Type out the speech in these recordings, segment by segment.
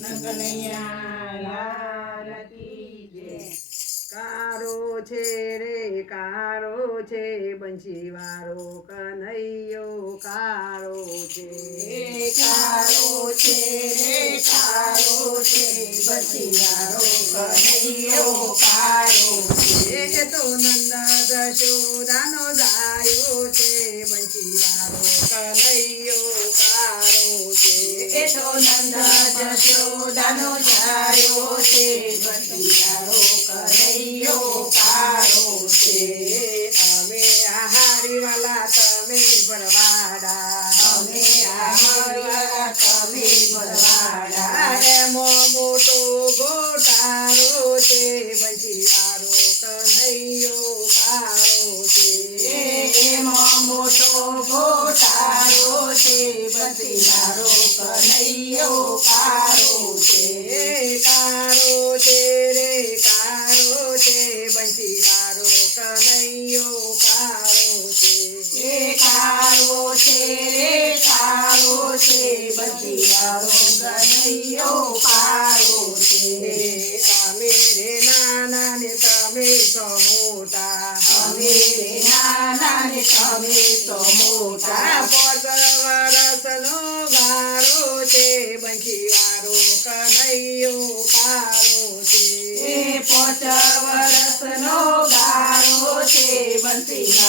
કનૈયા કી જય. કારો છે રે કારો છે બંશીવારો કનૈયો કારો છે કારો છે રે કારો છે બચીવારો કનૈયો કારો છે તો નંદ જશોદાનો ગાયો તો નંદ જશોદાનો જાયો તે બચીવારો કનૈયો કારો છે અમે રે નાના ને તમે તો મોટા અમે રે નાના ને તમે તો મોટા પોત વરસનો ગારો છે બંશીવારો કનૈયો પારો છે પોત પોચ વર્ષનો ગારો છે બંસીવારો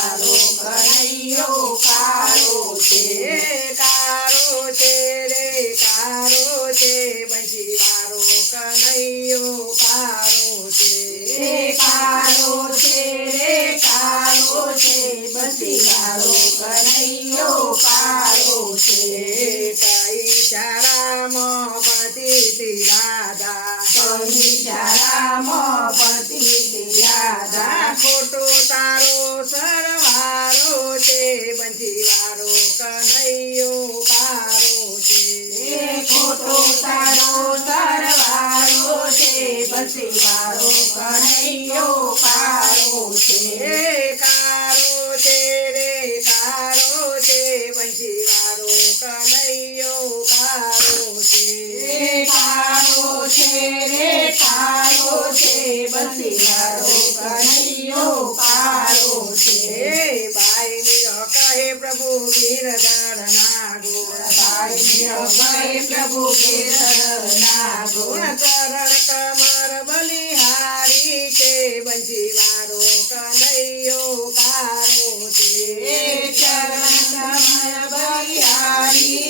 ખોટો તારો સરવારો છે બંશીવારો કનૈયો કારો છે ખોટો તારો સરવારો છે બંસીવારો કનૈયો કારો છે ભાઈ પ્રભુ કેર ગુણ ચરણ કમર બલિહારી છે બંશીવારો કનૈયો કારો છે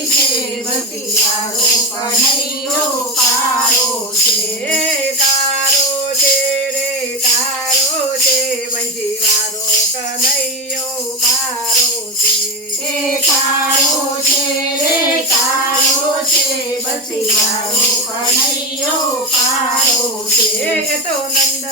છે બંસીવારો કનૈયો કારો છે કારો છે છે કારો છે રે કારો બસી મારો કનૈયો પારો છે તો નંદ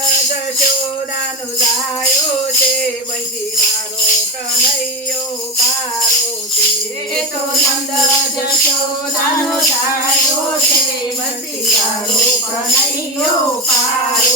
જશોદાનો લાયો છે બસી મારો કનૈયો પારો છે તો નંદ જશોદાનો લાયો છે બસી મારો કનૈયો પારો